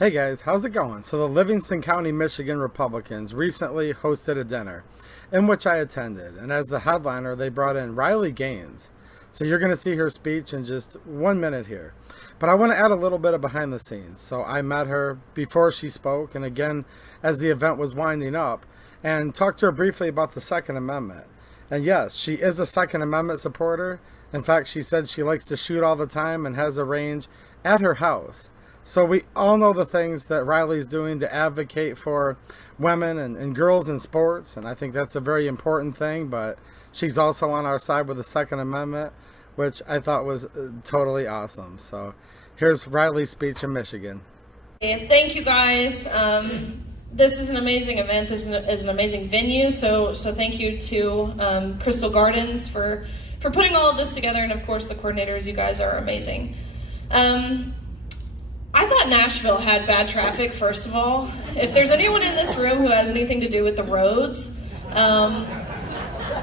Hey guys, how's it going? So the Livingston County, Michigan Republicans recently hosted a dinner in which I attended, and as the headliner they brought in Riley Gaines. So you're going to see her speech in just 1 minute here. But I want to add a little bit of behind the scenes. So I met her before she spoke and again as the event was winding up, and talked to her briefly about the Second Amendment. And yes, she is a Second Amendment supporter. In fact, she said she likes to shoot all the time and has a range at her house. So we all know the things that Riley's doing to advocate for women and girls in sports, and I think that's a very important thing, but she's also on our side with the Second Amendment, which I thought was totally awesome. So here's Riley's speech in Michigan. And thank you guys. This is an amazing event. This is an amazing venue, so thank you to Crystal Gardens for putting all of this together, and of course the coordinators. You guys are amazing. I thought Nashville had bad traffic, first of all. If there's anyone in this room who has anything to do with the roads,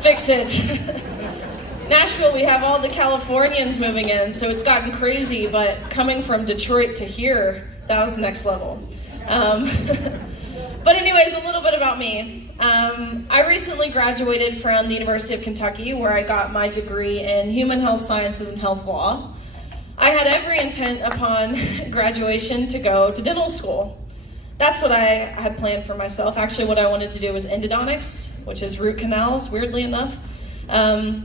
fix it. Nashville, we have all the Californians moving in, so it's gotten crazy, but coming from Detroit to here, that was next level. But anyways, a little bit about me. I recently graduated from the University of Kentucky, where I got my degree in human health sciences and health law. I had every intent upon graduation to go to dental school. That's what I had planned for myself. Actually, what I wanted to do was endodontics, which is root canals, weirdly enough. I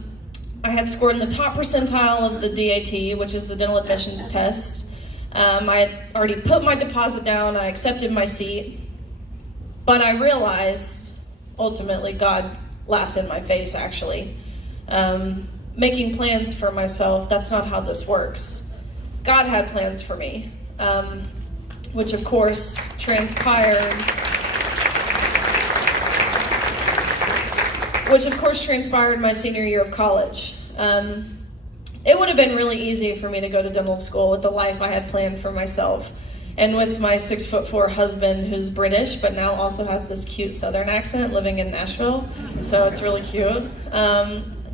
had scored in the top percentile of the DAT, which is the dental admissions test. I had already put my deposit down, I accepted my seat, but I realized, ultimately, God laughed in my face, actually. Making plans for myself, that's not how this works. God had plans for me, which of course transpired my senior year of college. It would have been really easy for me to go to dental school with the life I had planned for myself, and with my 6'4" husband who's British but now also has this cute Southern accent, living in Nashville, so it's really cute.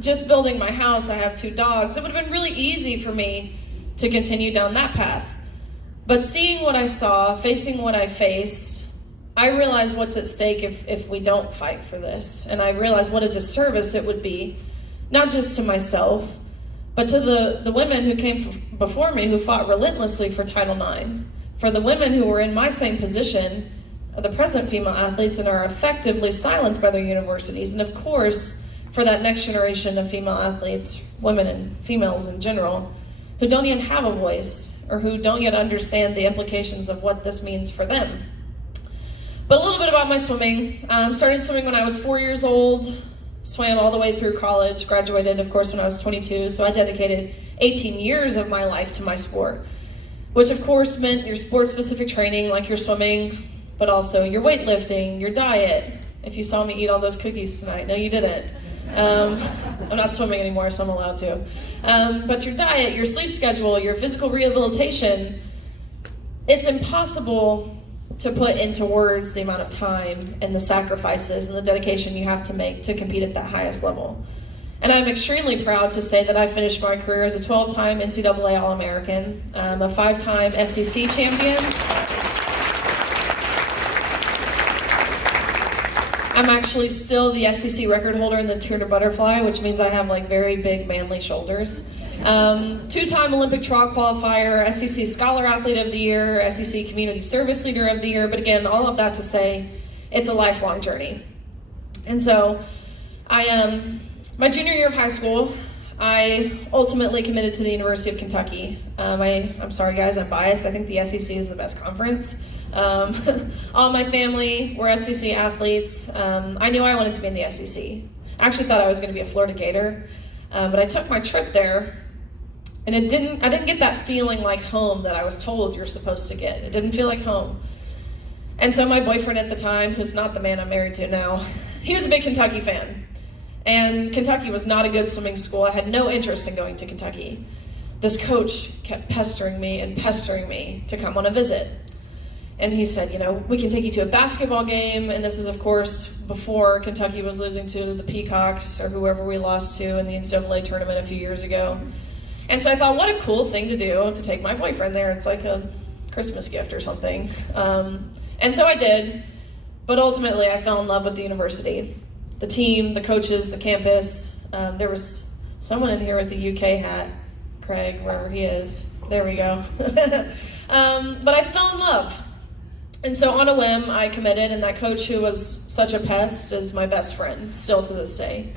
Just building my house, I have 2 dogs. It would have been really easy for me to continue down that path. But seeing what I saw, facing what I faced, I realized what's at stake if we don't fight for this. And I realized what a disservice it would be, not just to myself, but to the women who came before me who fought relentlessly for Title IX, for the women who were in my same position, the present female athletes, and are effectively silenced by their universities, and of course, for that next generation of female athletes, women and females in general, who don't yet have a voice or who don't yet understand the implications of what this means for them. But a little bit about my swimming. Started swimming when I was 4 years old, swam all the way through college, graduated, of course, when I was 22, so I dedicated 18 years of my life to my sport, which of course meant your sport-specific training, like your swimming, but also your weightlifting, your diet. If you saw me eat all those cookies tonight, no, you didn't. I'm not swimming anymore, so I'm allowed to. But your diet, your sleep schedule, your physical rehabilitation, it's impossible to put into words the amount of time and the sacrifices and the dedication you have to make to compete at that highest level. And I'm extremely proud to say that I finished my career as a 12-time NCAA All-American, a 5-time SEC champion. I'm actually still the SEC record holder in the 200 butterfly, which means I have like very big manly shoulders. 2-time Olympic trial qualifier, SEC Scholar Athlete of the Year, SEC Community Service Leader of the Year, but again, all of that to say, it's a lifelong journey. And so, my junior year of high school, I ultimately committed to the University of Kentucky. I'm sorry guys, I'm biased. I think the SEC is the best conference. All my family were SEC athletes. I knew I wanted to be in the SEC. I actually thought I was going to be a Florida Gator, but I took my trip there, and I didn't get that feeling like home that I was told you're supposed to get. It didn't feel like home. And so my boyfriend at the time, who's not the man I'm married to now, he was a big Kentucky fan. And Kentucky was not a good swimming school. I had no interest in going to Kentucky. This coach kept pestering me to come on a visit. And he said, we can take you to a basketball game. And this is, of course, before Kentucky was losing to the Peacocks or whoever we lost to in the NCAA tournament a few years ago. And so I thought, what a cool thing to do, to take my boyfriend there. It's like a Christmas gift or something. And so I did, but ultimately I fell in love with the university, the team, the coaches, the campus. There was someone in here with the UK hat, Craig, wherever he is. There we go. But I fell in love. And so on a whim, I committed, and that coach who was such a pest is my best friend, still to this day.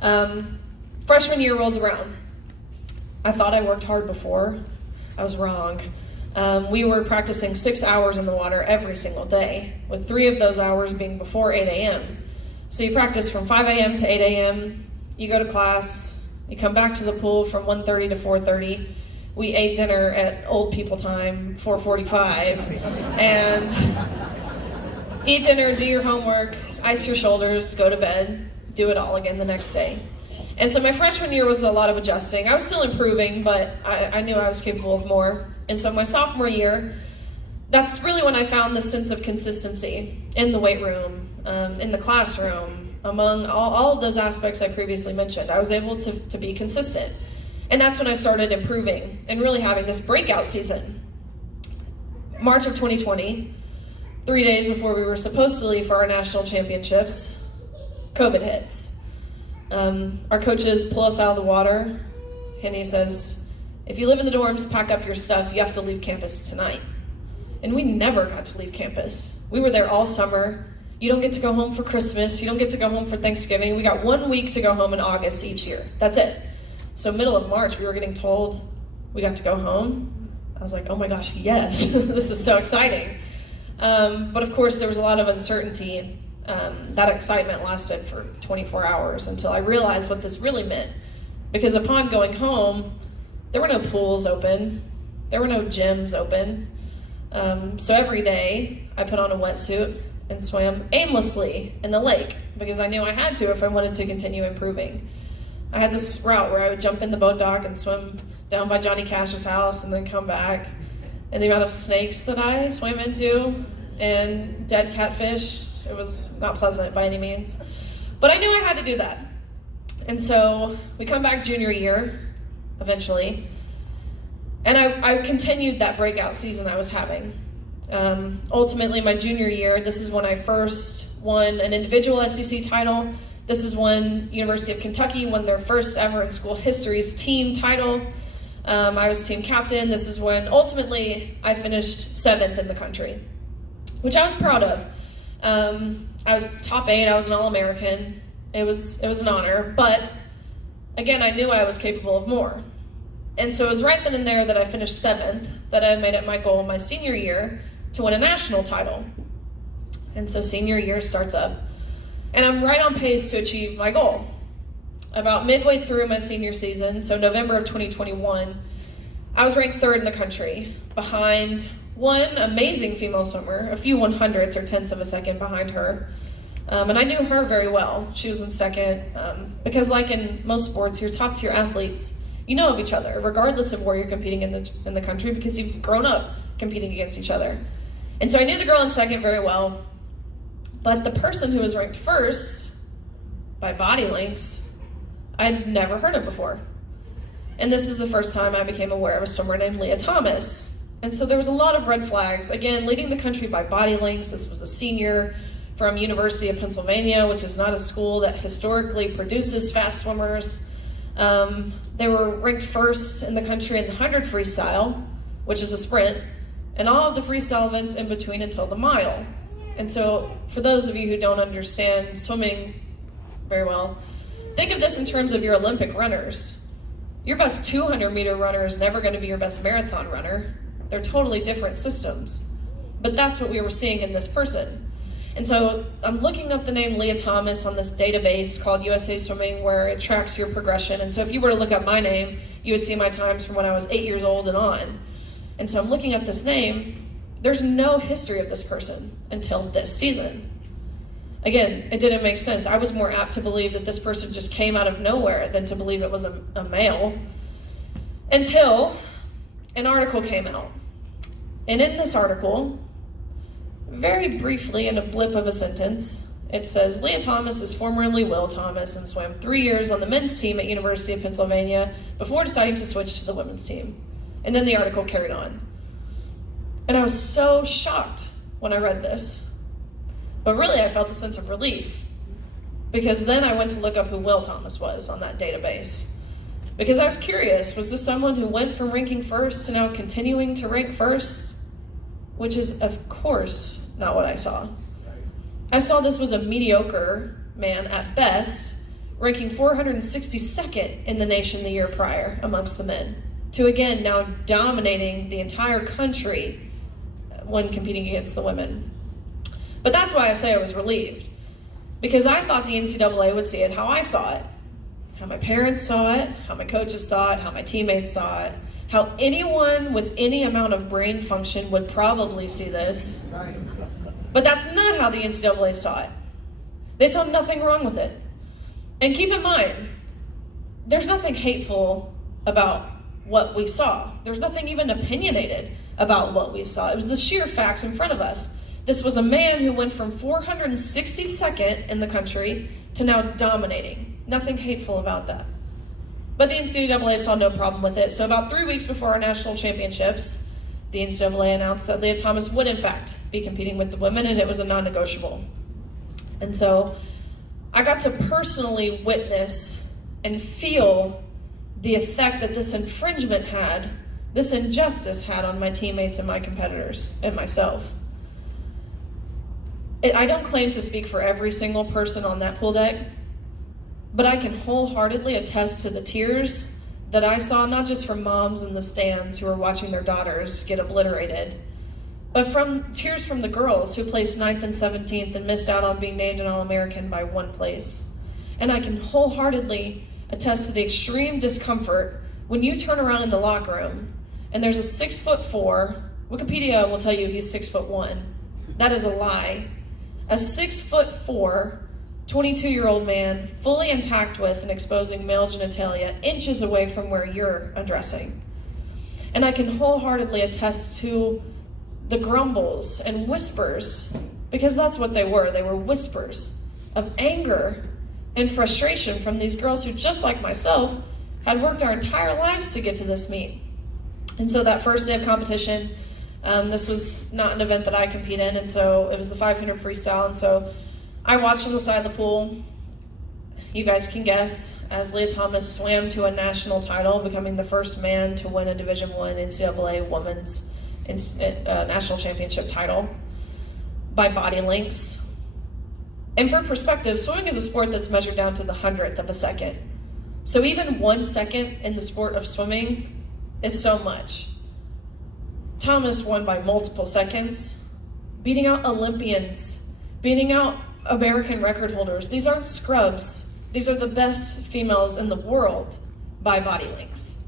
Freshman year rolls around. I thought I worked hard before. I was wrong. We were practicing 6 hours in the water every single day, with 3 of those hours being before 8 a.m. So you practice from 5 a.m. to 8 a.m., you go to class, you come back to the pool from 1:30 to 4:30. We ate dinner at old people time, 4:45, and eat dinner, do your homework, ice your shoulders, go to bed, do it all again the next day. And so my freshman year was a lot of adjusting. I was still improving, but I knew I was capable of more. And so my sophomore year, that's really when I found this sense of consistency in the weight room, in the classroom, among all of those aspects I previously mentioned. I was able to be consistent. And that's when I started improving and really having this breakout season. March of 2020, 3 days before we were supposed to leave for our national championships, COVID hits. Our coaches pull us out of the water, and he says, if you live in the dorms, pack up your stuff, you have to leave campus tonight. And we never got to leave campus. We were there all summer. You don't get to go home for Christmas, you don't get to go home for Thanksgiving. We got 1 week to go home in August each year, that's it. So middle of March, we were getting told we got to go home. I was like, oh my gosh, yes, this is so exciting. But of course, there was a lot of uncertainty. That excitement lasted for 24 hours until I realized what this really meant. Because upon going home, there were no pools open. There were no gyms open. So every day, I put on a wetsuit and swam aimlessly in the lake because I knew I had to if I wanted to continue improving. I had this route where I would jump in the boat dock and swim down by Johnny Cash's house and then come back. And the amount of snakes that I swam into and dead catfish, it was not pleasant by any means. But I knew I had to do that. And so we come back junior year, eventually, and I continued that breakout season I was having. Ultimately, my junior year, this is when I first won an individual SEC title. This is when University of Kentucky won their first ever in school history's team title. I was team captain. This is when ultimately I finished 7th in the country, which I was proud of. I was top 8, I was an All-American. It was an honor, but again, I knew I was capable of more. And so it was right then and there that I finished 7th, that I made it my goal my senior year to win a national title. And so senior year starts up, and I'm right on pace to achieve my goal. About midway through my senior season, so November of 2021, I was ranked 3rd in the country, behind one amazing female swimmer, a few 100ths or 10ths of a second behind her. And I knew her very well. She was in 2nd, because like in most sports, your top tier athletes, you know of each other, regardless of where you're competing in the country, because you've grown up competing against each other. And so I knew the girl in 2nd very well, but the person who was ranked 1st by body links, I'd never heard of before. And this is the first time I became aware of a swimmer named Leah Thomas. And so there was a lot of red flags. Again, leading the country by body links. This was a senior from University of Pennsylvania, which is not a school that historically produces fast swimmers. They were ranked 1st in the country in the 100 freestyle, which is a sprint, and all of the freestyle events in between until the mile. And so for those of you who don't understand swimming very well, think of this in terms of your Olympic runners. Your best 200-meter runner is never going to be your best marathon runner. They're totally different systems. But that's what we were seeing in this person. And so I'm looking up the name Leah Thomas on this database called USA Swimming, where it tracks your progression. And so if you were to look up my name, you would see my times from when I was 8 years old and on. And so I'm looking up this name. There's no history of this person until this season. Again, it didn't make sense. I was more apt to believe that this person just came out of nowhere than to believe it was a male, until an article came out. And in this article, very briefly in a blip of a sentence, it says, Leah Thomas is formerly Will Thomas and swam 3 years on the men's team at University of Pennsylvania before deciding to switch to the women's team. And then the article carried on. And I was so shocked when I read this. But really, I felt a sense of relief, because then I went to look up who Will Thomas was on that database. Because I was curious, was this someone who went from ranking first to now continuing to rank first? Which is, of course, not what I saw. I saw this was a mediocre man at best, ranking 462nd in the nation the year prior amongst the men, to again now dominating the entire country when competing against the women. But that's why I say I was relieved, because I thought the NCAA would see it how I saw it, how my parents saw it, how my coaches saw it, how my teammates saw it, how anyone with any amount of brain function would probably see this. But that's not how the NCAA saw it. They saw nothing wrong with it. And keep in mind, there's nothing hateful about what we saw. There's nothing even opinionated about what we saw. It was the sheer facts in front of us. This was a man who went from 462nd in the country to now dominating. Nothing hateful about that. But the NCAA saw no problem with it. So about 3 weeks before our national championships, the NCAA announced that Leah Thomas would in fact be competing with the women, and it was a non-negotiable. And so I got to personally witness and feel the effect that this infringement had, this injustice had on my teammates and my competitors and myself. I don't claim to speak for every single person on that pool deck, but I can wholeheartedly attest to the tears that I saw, not just from moms in the stands who were watching their daughters get obliterated, but from tears from the girls who placed 9th and 17th and missed out on being named an All-American by 1 place. And I can wholeheartedly attest to the extreme discomfort when you turn around in the locker room and there's a 6'4", Wikipedia will tell you he's 6'1". That is a lie. A 6'4", 22-year-old man, fully intact with and exposing male genitalia inches away from where you're undressing. And I can wholeheartedly attest to the grumbles and whispers, because that's what they were. They were whispers of anger and frustration from these girls who, just like myself, had worked our entire lives to get to this meet. And so that first day of competition, this was not an event that I compete in, and so it was the 500 freestyle, and so I watched on the side of the pool. You guys can guess, as Leah Thomas swam to a national title, becoming the first man to win a Division I NCAA women's national championship title by body lengths. And for perspective, swimming is a sport that's measured down to the 100th of a second. So even 1 second in the sport of swimming is so much. Thomas won by multiple seconds, beating out Olympians, beating out American record holders. These aren't scrubs. These are the best females in the world by body lengths.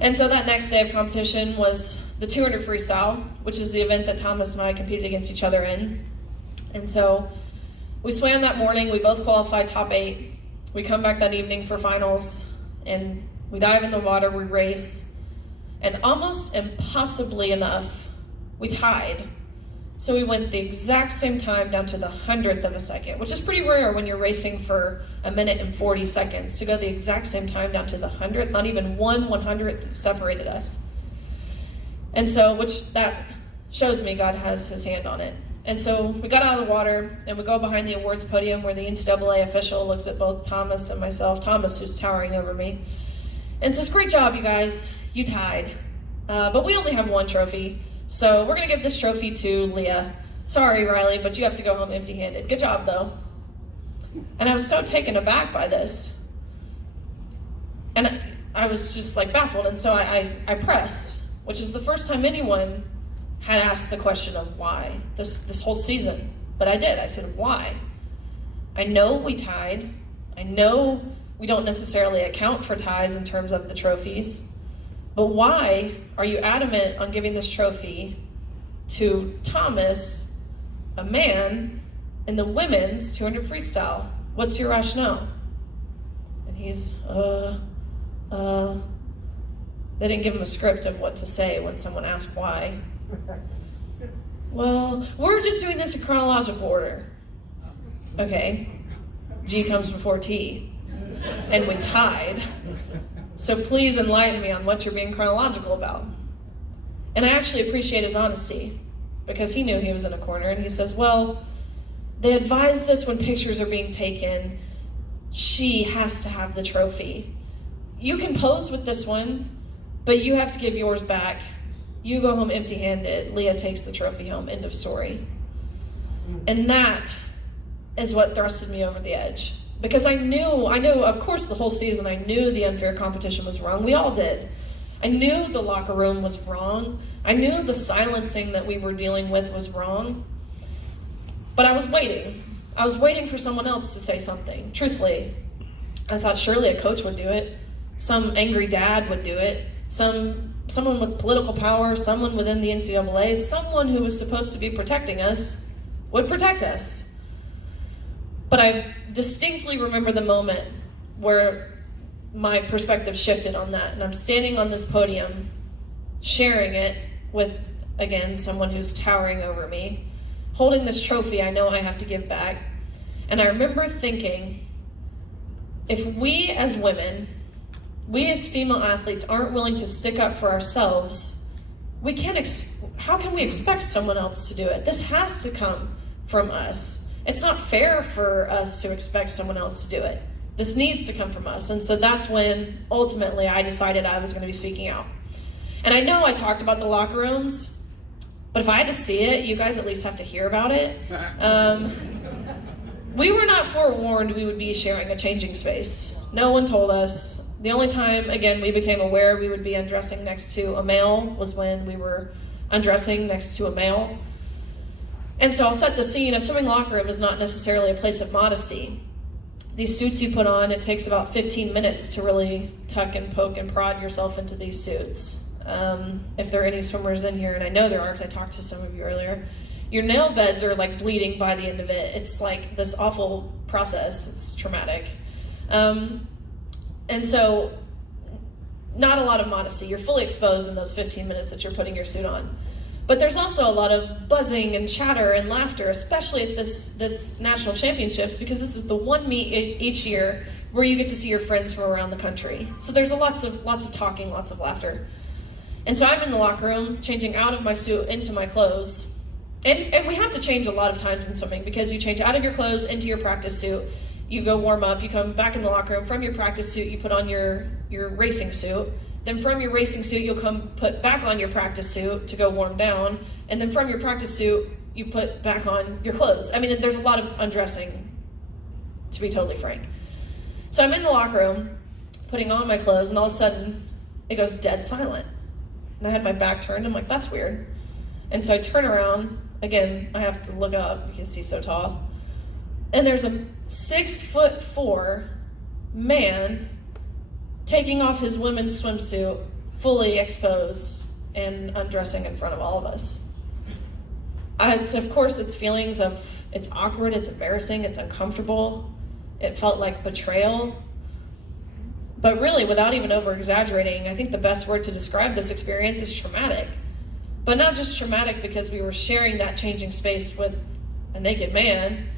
And so that next day of competition was the 200 freestyle, which is the event that Thomas and I competed against each other in. And so we swam that morning. We both qualified top 8. We come back that evening for finals, and we dive in the water, we race, and almost impossibly enough, we tied. So we went the exact same time down to the 100th of a second, which is pretty rare when you're racing for 1 minute and 40 seconds. To go the exact same time down to the 100th, not even 1/100th separated us. And so, which that shows me God has his hand on it. And so we got out of the water and we go behind the awards podium where the NCAA official looks at both Thomas and myself, Thomas who's towering over me, and says, "Great job, you guys, you tied. But we only have 1 trophy. So we're gonna give this trophy to Leah. Sorry, Riley, but you have to go home empty-handed. Good job, though." And I was so taken aback by this. And I was just like baffled. And so I pressed, which is the first time anyone had asked the question of why this whole season. But I did. I said, why? I know we tied. I know we don't necessarily account for ties in terms of the trophies. But why are you adamant on giving this trophy to Thomas, a man, in the women's 200 freestyle? What's your rationale? And he's, they didn't give him a script of what to say when someone asked why. Well, we're just doing this in chronological order. Okay, G comes before T, and we tied. So please enlighten me on what you're being chronological about. And I actually appreciate his honesty, because he knew he was in a corner, and he says, well, they advised us when pictures are being taken, she has to have the trophy. You can pose with this one, but you have to give yours back. You go home empty-handed. Leah takes the trophy home. End of story. And that is what thrusted me over the edge. Because I knew, of course, the whole season, I knew the unfair competition was wrong. We all did. I knew the locker room was wrong. I knew the silencing that we were dealing with was wrong. But I was waiting. I was waiting for someone else to say something. Truthfully, I thought surely a coach would do it. Some angry dad would do it. Someone with political power, someone within the NCAA, someone who was supposed to be protecting us would protect us. But I distinctly remember the moment where my perspective shifted on that. And I'm standing on this podium, sharing it with, again, someone who's towering over me, holding this trophy I know I have to give back. And I remember thinking, if we as women, we as female athletes aren't willing to stick up for ourselves, we can't, how can we expect someone else to do it? This has to come from us. It's not fair for us to expect someone else to do it. This needs to come from us. And so that's when ultimately I decided I was going to be speaking out. And I know I talked about the locker rooms, but if I had to see it, you guys at least have to hear about it. We were not forewarned we would be sharing a changing space. No one told us. The only time, again, we became aware we would be undressing next to a male was when we were undressing next to a male. And so I'll set the scene. A swimming locker room is not necessarily a place of modesty. These suits you put on, it takes about 15 minutes to really tuck and poke and prod yourself into these suits. If there are any swimmers in here, and I know there are because I talked to some of you earlier, your nail beds are like bleeding by the end of it. It's like this awful process. It's traumatic. And so not a lot of modesty. You're fully exposed in those 15 minutes that you're putting your suit on. But there's also a lot of buzzing and chatter and laughter, especially at this national championships, because this is the one meet each year where you get to see your friends from around the country. So there's lots of talking, lots of laughter. And so I'm in the locker room, changing out of my suit into my clothes. And we have to change a lot of times in swimming, because you change out of your clothes into your practice suit, you go warm up, you come back in the locker room, from your practice suit, you put on your racing suit. Then from your racing suit, you'll come put back on your practice suit to go warm down. And then from your practice suit, you put back on your clothes. I mean, there's a lot of undressing, to be totally frank. So I'm in the locker room, putting on my clothes, and all of a sudden, it goes dead silent. And I had my back turned. I'm like, that's weird. And so I turn around. Again, I have to look up because he's so tall. And there's a 6'4" man taking off his women's swimsuit, fully exposed and undressing in front of all of us. Of course, it's feelings of, it's awkward, it's embarrassing, it's uncomfortable. It felt like betrayal. But really, without even over-exaggerating, I think the best word to describe this experience is traumatic. But not just traumatic because we were sharing that changing space with a naked man.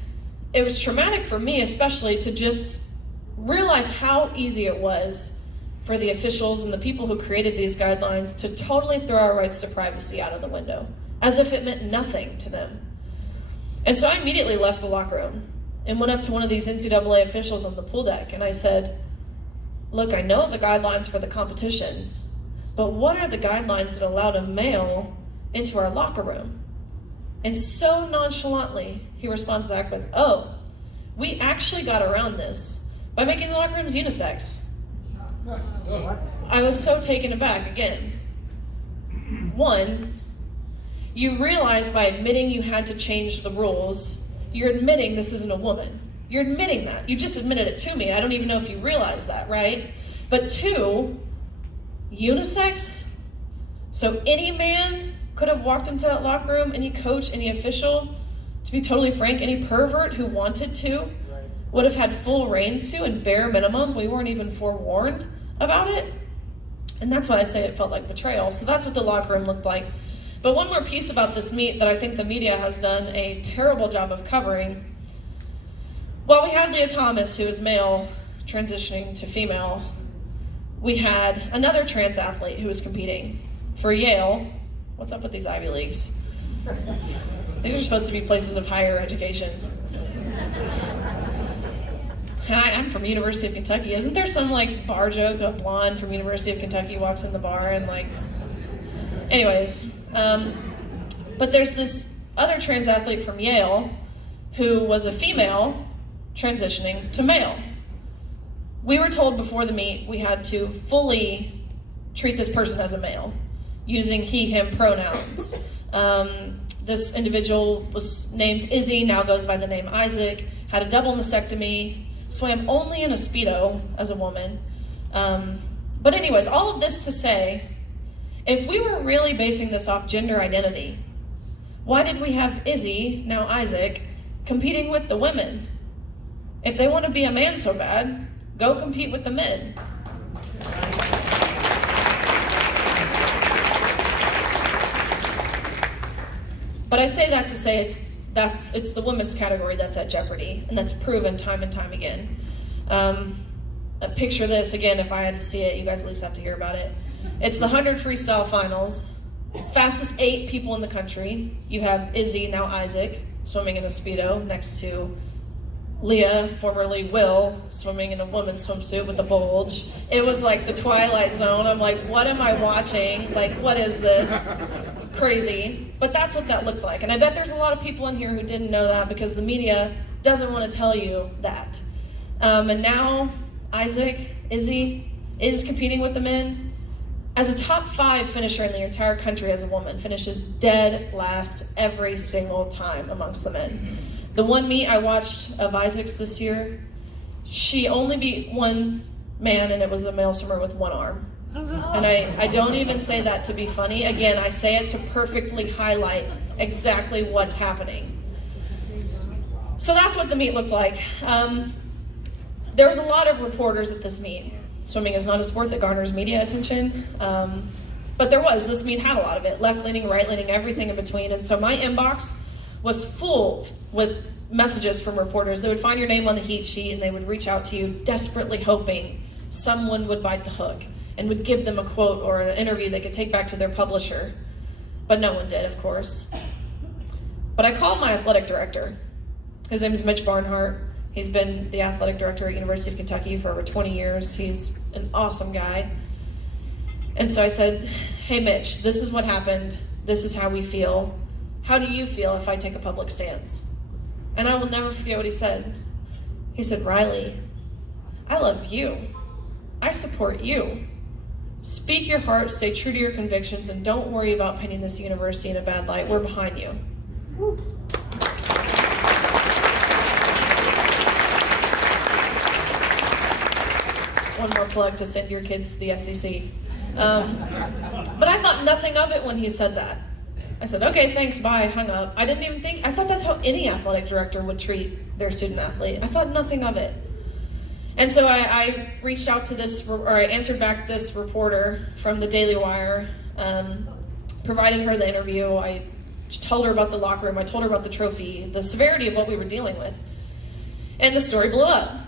It was traumatic for me, especially, to just realize how easy it was for the officials and the people who created these guidelines to totally throw our rights to privacy out of the window, as if it meant nothing to them. And so I immediately left the locker room and went up to one of these NCAA officials on the pool deck, and I said, look, I know the guidelines for the competition, but what are the guidelines that allowed a male into our locker room? And so nonchalantly, he responds back with, oh, we actually got around this by making the locker rooms unisex. I was so taken aback. Again, one, you realize by admitting you had to change the rules, you're admitting this isn't a woman. You're admitting that. You just admitted it to me. I don't even know if you realize that, right? But two, unisex? So any man could have walked into that locker room, any coach, any official, to be totally frank, any pervert who wanted to would have had full reins to, and bare minimum, we weren't even forewarned about it. And that's why I say it felt like betrayal. So that's what the locker room looked like. But one more piece about this meet that I think the media has done a terrible job of covering. While we had Leah Thomas, who is male, transitioning to female, we had another trans athlete who was competing for Yale, What's up with these Ivy Leagues? These are supposed to be places of higher education. And I'm from University of Kentucky. Isn't there some like bar joke, a blonde from University of Kentucky walks in the bar and like, anyways. But there's this other trans athlete from Yale who was a female transitioning to male. We were told before the meet we had to fully treat this person as a male, using he, him pronouns. This individual was named Izzy, now goes by the name Isaac, had a double mastectomy, swam only in a Speedo as a woman. But anyways, all of this to say, if we were really basing this off gender identity, why did we have Izzy, now Isaac, competing with the women? If they want to be a man so bad, go compete with the men. But I say that to say it's the women's category that's at jeopardy, and that's proven time and time again. Picture this again, if I had to see it, you guys at least have to hear about it. It's the 100 freestyle finals, fastest 8 people in the country. You have Izzy, now Isaac, swimming in a Speedo next to Leah, formerly Will, swimming in a woman's swimsuit with a bulge. It was like the Twilight Zone. I'm like, what am I watching? Like, what is this? Crazy. But that's what that looked like. And I bet there's a lot of people in here who didn't know that because the media doesn't want to tell you that. And now Izzy is competing with the men. As a top 5 finisher in the entire country as a woman, finishes dead last every single time amongst the men. The one meet I watched of Isaac's this year, she only beat one man, and it was a male swimmer with one arm. And I don't even say that to be funny. Again, I say it to perfectly highlight exactly what's happening. So that's what the meet looked like. There was a lot of reporters at this meet. Swimming is not a sport that garners media attention. But this meet had a lot of it. Left-leaning, right-leaning, everything in between. And so my inbox was full with messages from reporters. They would find your name on the heat sheet and they would reach out to you desperately hoping someone would bite the hook and would give them a quote or an interview they could take back to their publisher. But no one did, of course. But I called my athletic director. His name is Mitch Barnhart. He's been the athletic director at University of Kentucky for over 20 years. He's an awesome guy. And so I said, hey Mitch, this is what happened. This is how we feel. How do you feel if I take a public stance? And I will never forget what he said. He said, Riley, I love you. I support you. Speak your heart, stay true to your convictions, and don't worry about painting this university in a bad light. We're behind you. One more plug to send your kids to the SEC. But I thought nothing of it when he said that. I said, okay, thanks, bye, hung up. I didn't even think, I thought that's how any athletic director would treat their student athlete. I thought nothing of it. And so I reached out to I answered back this reporter from the Daily Wire, provided her the interview. I told her about the locker room. I told her about the trophy, the severity of what we were dealing with. And the story blew up.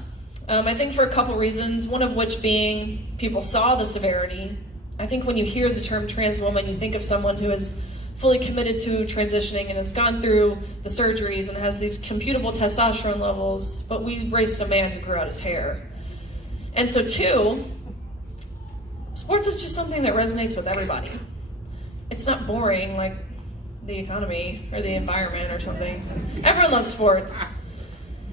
I think for a couple reasons, one of which being people saw the severity. I think when you hear the term trans woman, you think of someone who is fully committed to transitioning and has gone through the surgeries and has these computable testosterone levels, but we raised a man who grew out his hair. And so 2, sports is just something that resonates with everybody. It's not boring like the economy or the environment or something. Everyone loves sports.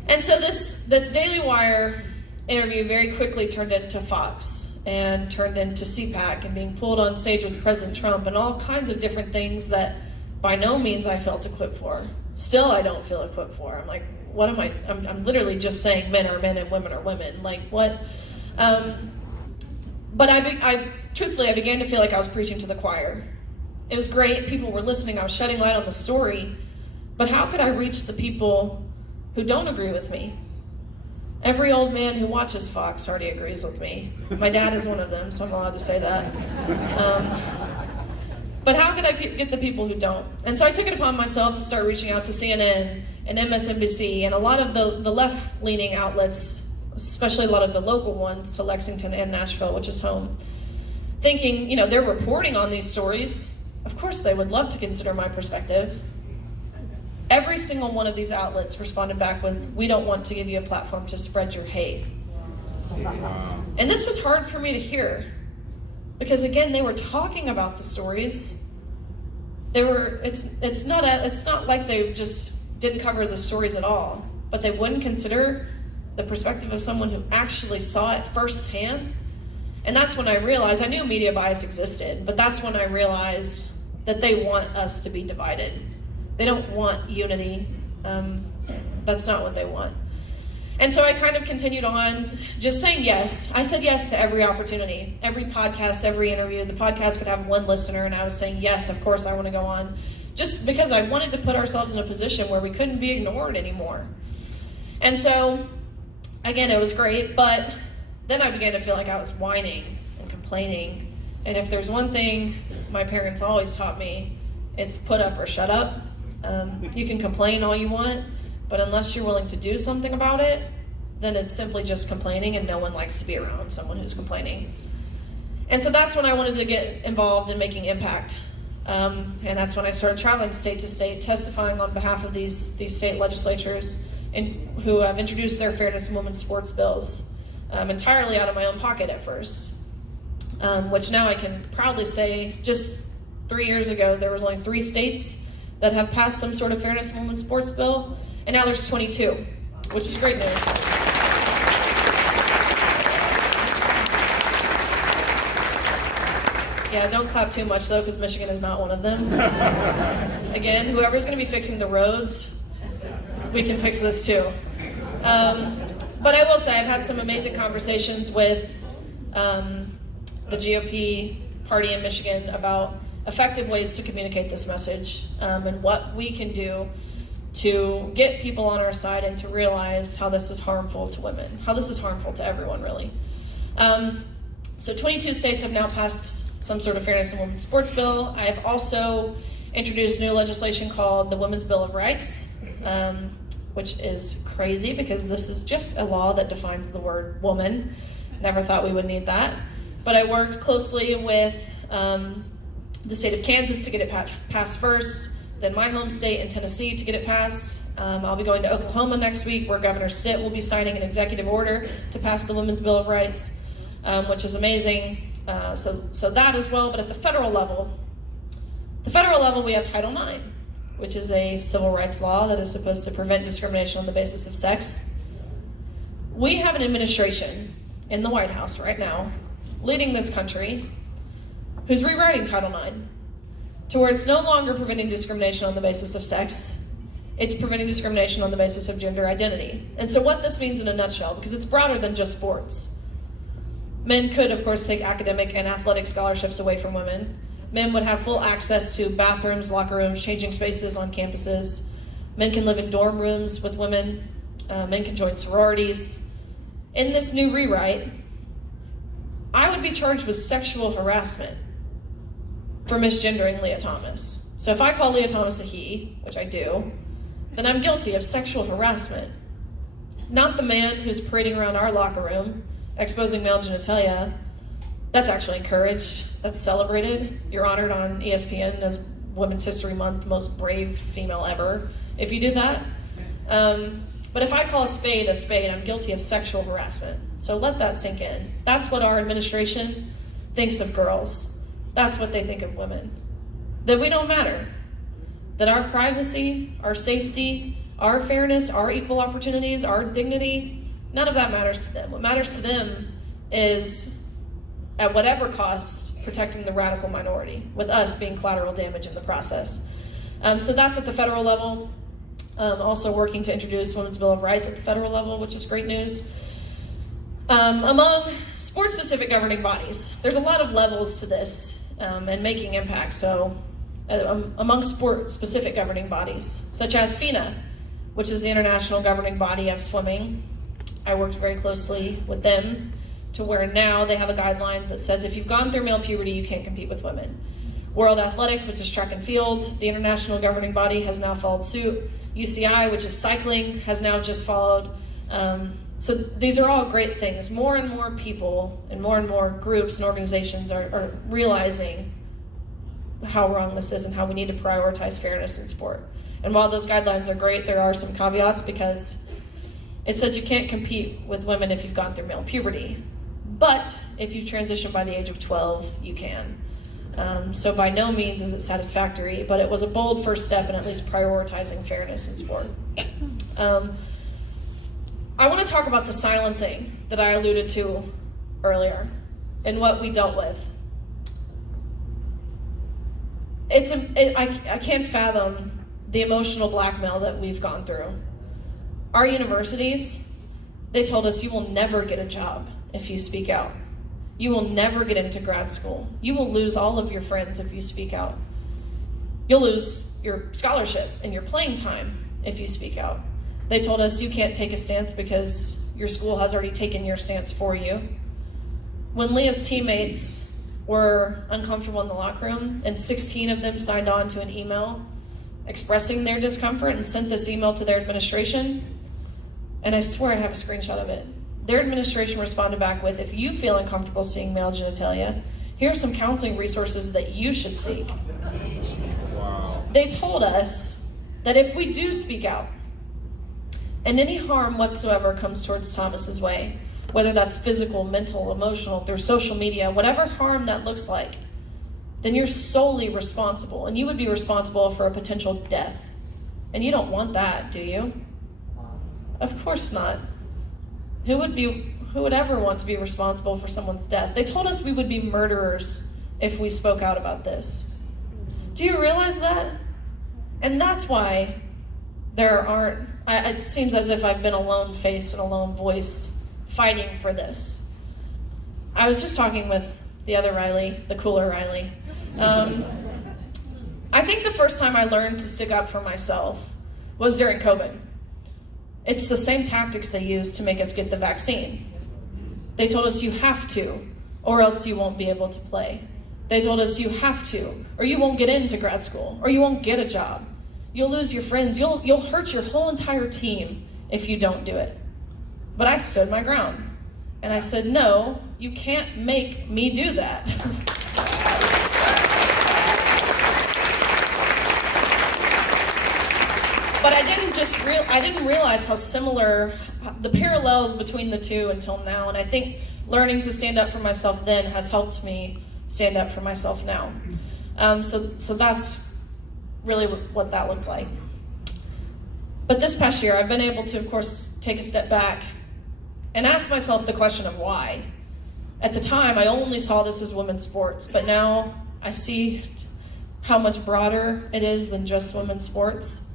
And so this Daily Wire interview very quickly turned into Fox and turned into CPAC and being pulled on stage with President Trump and all kinds of different things that by no means I felt equipped for. Still, I don't feel equipped for. I'm like, what am I? I'm literally just saying men are men and women are women. Like, what? But I truthfully, I began to feel like I was preaching to the choir. It was great. People were listening. I was shedding light on the story. But how could I reach the people who don't agree with me? Every old man who watches Fox already agrees with me. My dad is one of them, so I'm allowed to say that. But how could I get the people who don't? And so I took it upon myself to start reaching out to CNN and MSNBC and a lot of the left-leaning outlets, especially a lot of the local ones to Lexington and Nashville, which is home, thinking, they're reporting on these stories. Of course they would love to consider my perspective. Every single one of these outlets responded back with, we don't want to give you a platform to spread your hate. And this was hard for me to hear, because again, they were talking about the stories. It's not like they just didn't cover the stories at all, but they wouldn't consider the perspective of someone who actually saw it firsthand. And that's when I realized, I knew media bias existed, but that's when I realized that they want us to be divided. They don't want unity. That's not what they want. And so I kind of continued on just saying yes. I said yes to every opportunity, every podcast, every interview. The podcast could have one listener, and I was saying, yes, of course I want to go on, just because I wanted to put ourselves in a position where we couldn't be ignored anymore. And so, again, it was great, but then I began to feel like I was whining and complaining. And if there's one thing my parents always taught me, it's put up or shut up. You can complain all you want, but unless you're willing to do something about it, then it's simply just complaining, and no one likes to be around someone who's complaining. And so that's when I wanted to get involved in making impact. And that's when I started traveling state to state, testifying on behalf of these state legislatures who have introduced their fairness in women's sports bills entirely out of my own pocket at first, which now I can proudly say, just 3 years ago, there was only 3 states that have passed some sort of fairness in women's sports bill, and now there's 22, which is great news. Yeah, don't clap too much though, because Michigan is not one of them. Again, whoever's going to be fixing the roads, we can fix this too. But I will say I've had some amazing conversations with the GOP party in Michigan about effective ways to communicate this message and what we can do to get people on our side and to realize how this is harmful to women, how this is harmful to everyone, really. So 22 states have now passed some sort of fairness in women's sports bill. I've also introduced new legislation called the Women's Bill of Rights, which is crazy because this is just a law that defines the word woman. Never thought we would need that. But I worked closely with the state of Kansas to get it passed first, then my home state in Tennessee to get it passed. I'll be going to Oklahoma next week, where Governor Stitt will be signing an executive order to pass the Women's Bill of Rights, which is amazing. So that as well. But at the federal level, we have Title IX, which is a civil rights law that is supposed to prevent discrimination on the basis of sex. We have an administration in the White House right now, leading this country, who's rewriting Title IX to where it's no longer preventing discrimination on the basis of sex, it's preventing discrimination on the basis of gender identity. And so what this means in a nutshell, because it's broader than just sports. Men could, of course, take academic and athletic scholarships away from women. Men would have full access to bathrooms, locker rooms, changing spaces on campuses. Men can live in dorm rooms with women. Men can join sororities. In this new rewrite, I would be charged with sexual harassment for misgendering Leah Thomas. So if I call Leah Thomas a he, which I do, then I'm guilty of sexual harassment. Not the man who's parading around our locker room, exposing male genitalia. That's actually encouraged. That's celebrated. You're honored on ESPN as Women's History Month, most brave female ever, if you do that. But if I call a spade, I'm guilty of sexual harassment. So let that sink in. That's what our administration thinks of girls. That's what they think of women. That we don't matter. That our privacy, our safety, our fairness, our equal opportunities, our dignity, none of that matters to them. What matters to them is, at whatever cost, protecting the radical minority, with us being collateral damage in the process. So that's at the federal level. Also working to introduce Women's Bill of Rights at the federal level, which is great news. Among sport-specific governing bodies, there's a lot of levels to this and making impact. So among sport-specific governing bodies, such as FINA, which is the International Governing Body of Swimming, I worked very closely with them to where now they have a guideline that says if you've gone through male puberty, you can't compete with women. World Athletics, which is track and field, the international governing body has now followed suit. UCI, which is cycling, has now just followed. So these are all great things. More and more people and more groups and organizations are realizing how wrong this is and how we need to prioritize fairness in sport. And while those guidelines are great, there are some caveats, because it says you can't compete with women if you've gone through male puberty. But if you transition by the age of 12, you can. So by no means is it satisfactory, but it was a bold first step in at least prioritizing fairness in sport. I want to talk about the silencing that I alluded to earlier and what we dealt with. I can't fathom the emotional blackmail that we've gone through. Our universities, they told us, you will never get a job if you speak out. You will never get into grad school. You will lose all of your friends if you speak out. You'll lose your scholarship and your playing time if you speak out. They told us you can't take a stance because your school has already taken your stance for you. When Leah's teammates were uncomfortable in the locker room, and 16 of them signed on to an email expressing their discomfort and sent this email to their administration, and I swear I have a screenshot of it. Their administration responded back with, if you feel uncomfortable seeing male genitalia, here are some counseling resources that you should seek. Wow. They told us that if we do speak out, and any harm whatsoever comes towards Thomas's way, whether that's physical, mental, emotional, through social media, whatever harm that looks like, then you're solely responsible, and you would be responsible for a potential death. And you don't want that, do you? Of course not. Who would ever want to be responsible for someone's death? They told us we would be murderers if we spoke out about this. Do you realize that? And that's why it seems as if I've been a lone face and a lone voice fighting for this. I was just talking with the other Riley, the cooler Riley. I think the first time I learned to stick up for myself was during COVID. It's the same tactics they used to make us get the vaccine. They told us you have to, or else you won't be able to play. They told us you have to, or you won't get into grad school, or you won't get a job. You'll lose your friends. You'll hurt your whole entire team if you don't do it. But I stood my ground. And I said, no, you can't make me do that. But I didn't realize how similar the parallels between the two until now. And I think learning to stand up for myself then has helped me stand up for myself now. So that's really what that looked like. But this past year, I've been able to, of course, take a step back and ask myself the question of why. At the time, I only saw this as women's sports, but now I see how much broader it is than just women's sports.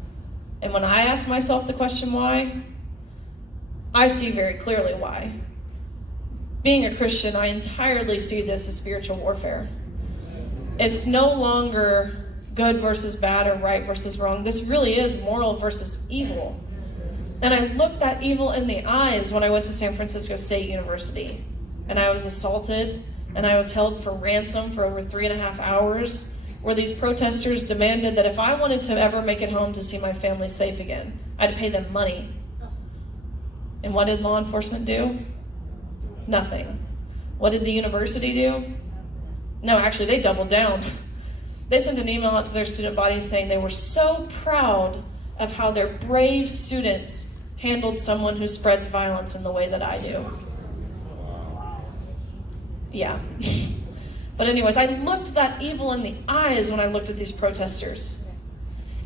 And when I ask myself the question why, I see very clearly why. Being a Christian, I entirely see this as spiritual warfare. It's no longer good versus bad or right versus wrong. This really is moral versus evil. And I looked that evil in the eyes when I went to San Francisco State University. And I was assaulted, and I was held for ransom for over 3.5 hours, where these protesters demanded that if I wanted to ever make it home to see my family safe again, I'd pay them money. And what did law enforcement do? Nothing. What did the university do? No, actually, they doubled down. They sent an email out to their student body saying they were so proud of how their brave students handled someone who spreads violence in the way that I do. Yeah. But anyways, I looked that evil in the eyes when I looked at these protesters.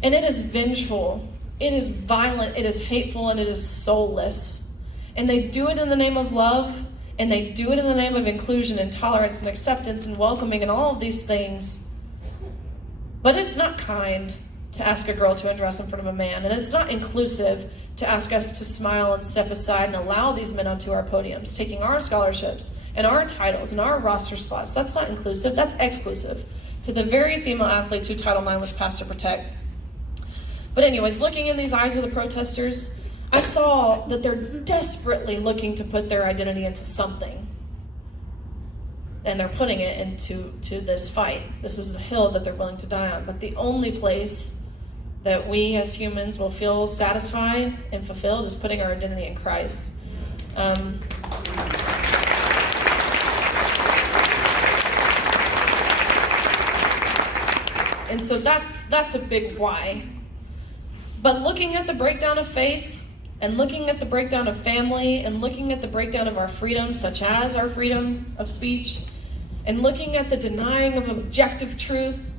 And it is vengeful, it is violent, it is hateful, and it is soulless. And they do it in the name of love, and they do it in the name of inclusion and tolerance and acceptance and welcoming and all of these things. But it's not kind to ask a girl to undress in front of a man, and it's not inclusive to ask us to smile and step aside and allow these men onto our podiums, taking our scholarships and our titles and our roster spots. That's not inclusive, that's exclusive to the very female athletes who Title IX was passed to protect. But anyways, looking in these eyes of the protesters, I saw that they're desperately looking to put their identity into something. And they're putting it into this fight. This is the hill that they're willing to die on. But the only place that we as humans will feel satisfied and fulfilled is putting our identity in Christ. And so that's a big why. But looking at the breakdown of faith, and looking at the breakdown of family, and looking at the breakdown of our freedoms, such as our freedom of speech, and looking at the denying of objective truth,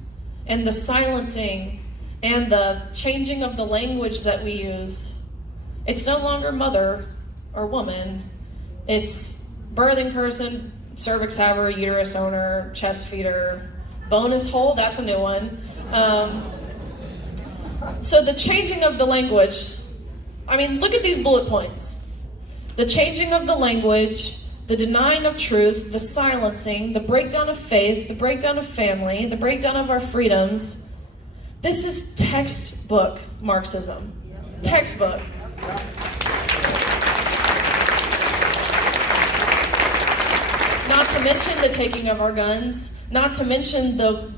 and the silencing, and the changing of the language that we use, it's no longer mother or woman. It's birthing person, cervix haver, uterus owner, chest feeder, bonus hole, that's a new one. So the changing of the language, I mean, look at these bullet points. The changing of the language, the denying of truth, the silencing, the breakdown of faith, the breakdown of family, the breakdown of our freedoms. This is textbook Marxism. Textbook. Not to mention the taking of our guns, not to mention the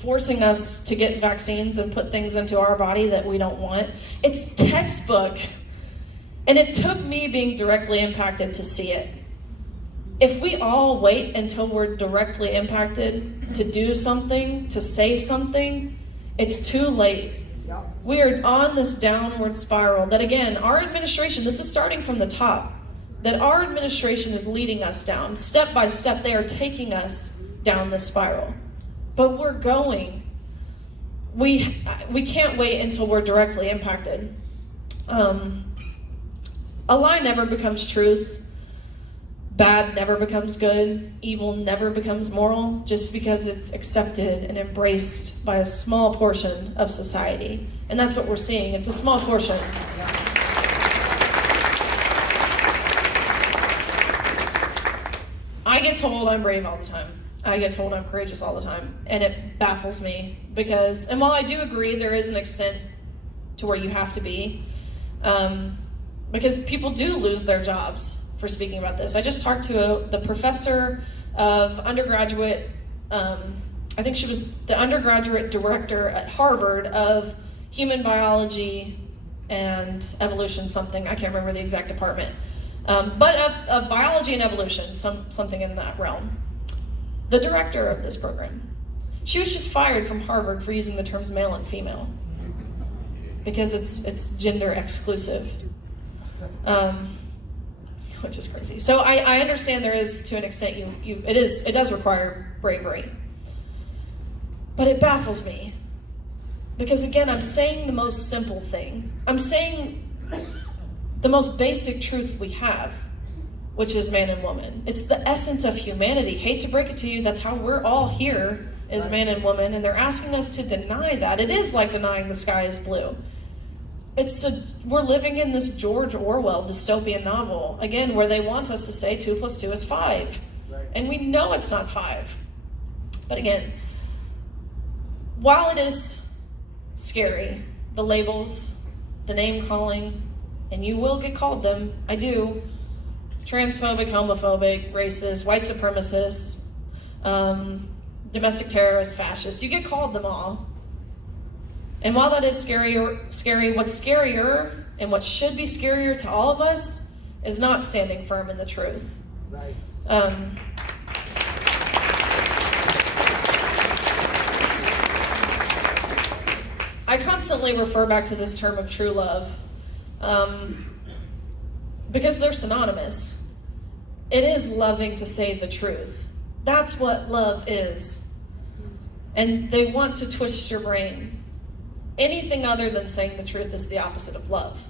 forcing us to get vaccines and put things into our body that we don't want. It's textbook. And it took me being directly impacted to see it. If we all wait until we're directly impacted to do something, to say something, it's too late. We are on this downward spiral that, again, our administration, this is starting from the top, that our administration is leading us down. Step by step, they are taking us down this spiral. But we're going. We can't wait until we're directly impacted. A lie never becomes truth. Bad never becomes good. Evil never becomes moral just because it's accepted and embraced by a small portion of society. And that's what we're seeing. It's a small portion. I get told I'm brave all the time. I get told I'm courageous all the time, and it baffles me because, and while I do agree there is an extent to where you have to be, because people do lose their jobs for speaking about this. I just talked to the professor of undergraduate, I think she was the undergraduate director at Harvard of human biology and evolution something, I can't remember the exact department, but of biology and evolution, something in that realm. The director of this program. She was just fired from Harvard for using the terms male and female because it's gender exclusive, which is crazy. So I understand there is, to an extent, it does require bravery, but it baffles me because, again, I'm saying the most simple thing. I'm saying the most basic truth we have, which is man and woman. It's the essence of humanity. Hate to break it to you, that's how we're all here, is man and woman, and they're asking us to deny that. It is like denying the sky is blue. We're living in this George Orwell dystopian novel, again, where they want us to say 2 + 2 is 5. Right. And we know it's not 5. But again, while it is scary, the labels, the name calling, and you will get called them, I do, transphobic, homophobic, racist, white supremacist, domestic terrorist, fascist. You get called them all. And while that is scary, what's scarier and what should be scarier to all of us is not standing firm in the truth. Right. I constantly refer back to this term of true love. Because they're synonymous. It is loving to say the truth. That's what love is. And they want to twist your brain. Anything other than saying the truth is the opposite of love.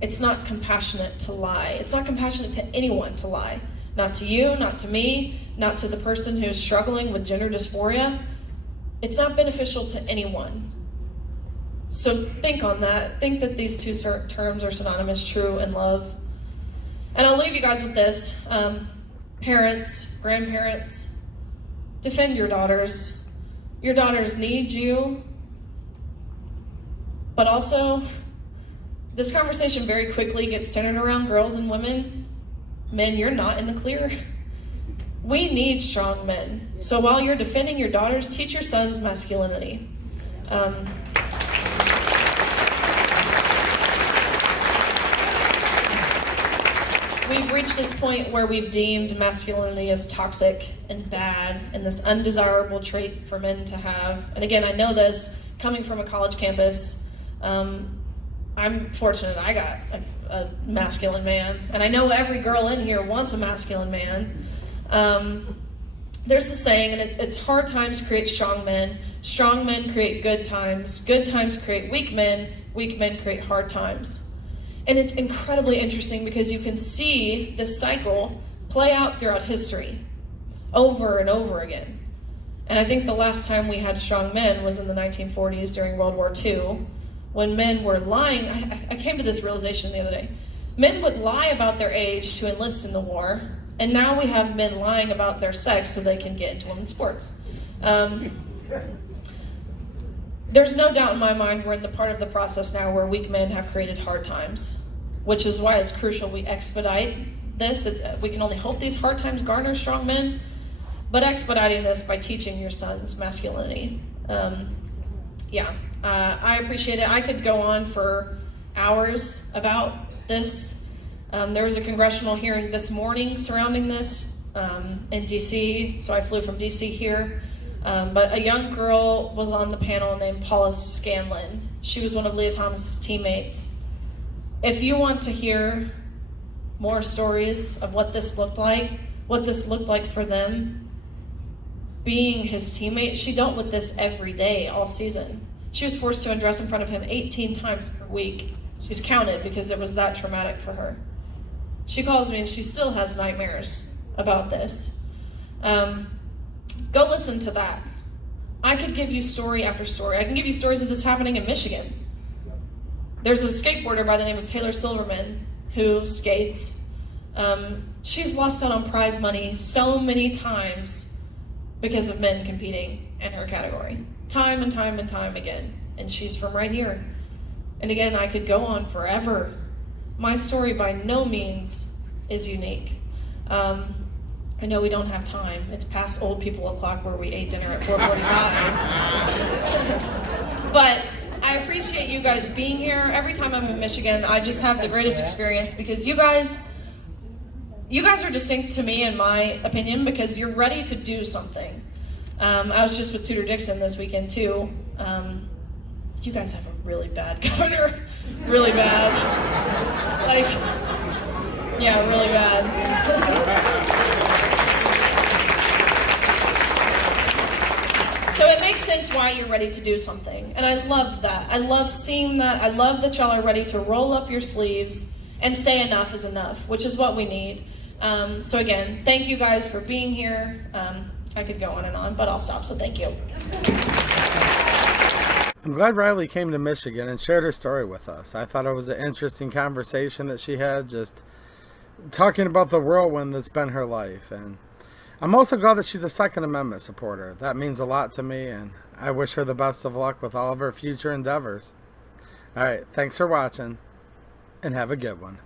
It's not compassionate to lie. It's not compassionate to anyone to lie. Not to you, not to me, not to the person who's struggling with gender dysphoria. It's not beneficial to anyone. So think on that. Think that these two terms are synonymous, true and love. And I'll leave you guys with this. Parents, grandparents, defend your daughters. Your daughters need you. But also, this conversation very quickly gets centered around girls and women. Men, you're not in the clear. We need strong men. So while you're defending your daughters, teach your sons masculinity. We've reached this point where we've deemed masculinity as toxic and bad and this undesirable trait for men to have. And again, I know this coming from a college campus. I'm fortunate I got a masculine man, and I know every girl in here wants a masculine man. There's a saying, and it's hard times create strong men create good times create weak men create hard times. And it's incredibly interesting because you can see this cycle play out throughout history over and over again. And I think the last time we had strong men was in the 1940s during World War II, when men were lying. I came to this realization the other day. Men would lie about their age to enlist in the war, and now we have men lying about their sex so they can get into women's sports. There's no doubt in my mind we're in the part of the process now where weak men have created hard times, which is why it's crucial we expedite this. We can only hope these hard times garner strong men, but expediting this by teaching your sons masculinity. I appreciate it. I could go on for hours about this. There was a congressional hearing this morning surrounding this in DC, so I flew from DC here. But a young girl was on the panel named Paula Scanlon. She was one of Leah Thomas's teammates. If you want to hear more stories of what this looked like for them, being his teammate, she dealt with this every day, all season. She was forced to undress in front of him 18 times per week. She's counted because it was that traumatic for her. She calls me and she still has nightmares about this. Go listen to that. I could give you story after story. I can give you stories of this happening in Michigan. There's a skateboarder by the name of Taylor Silverman who skates. She's lost out on prize money so many times because of men competing in her category. Time and time and time again. And she's from right here. And again, I could go on forever. My story by no means is unique. I know we don't have time. It's past old people o'clock where we ate dinner at 4:45. But I appreciate you guys being here. Every time I'm in Michigan, I just have the greatest experience because you guys are distinct to me, in my opinion, because you're ready to do something. I was just with Tudor Dixon this weekend too. You guys have a really bad governor. Really bad. Really bad. So it makes sense why you're ready to do something. And I love that. I love seeing that. I love that y'all are ready to roll up your sleeves and say enough is enough, which is what we need. So again, thank you guys for being here. I could go on and on, but I'll stop, so thank you. I'm glad Riley came to Michigan and shared her story with us. I thought it was an interesting conversation that she had, just talking about the whirlwind that's been her life. And I'm also glad that she's a Second Amendment supporter. That means a lot to me, and I wish her the best of luck with all of her future endeavors. All right, thanks for watching, and have a good one.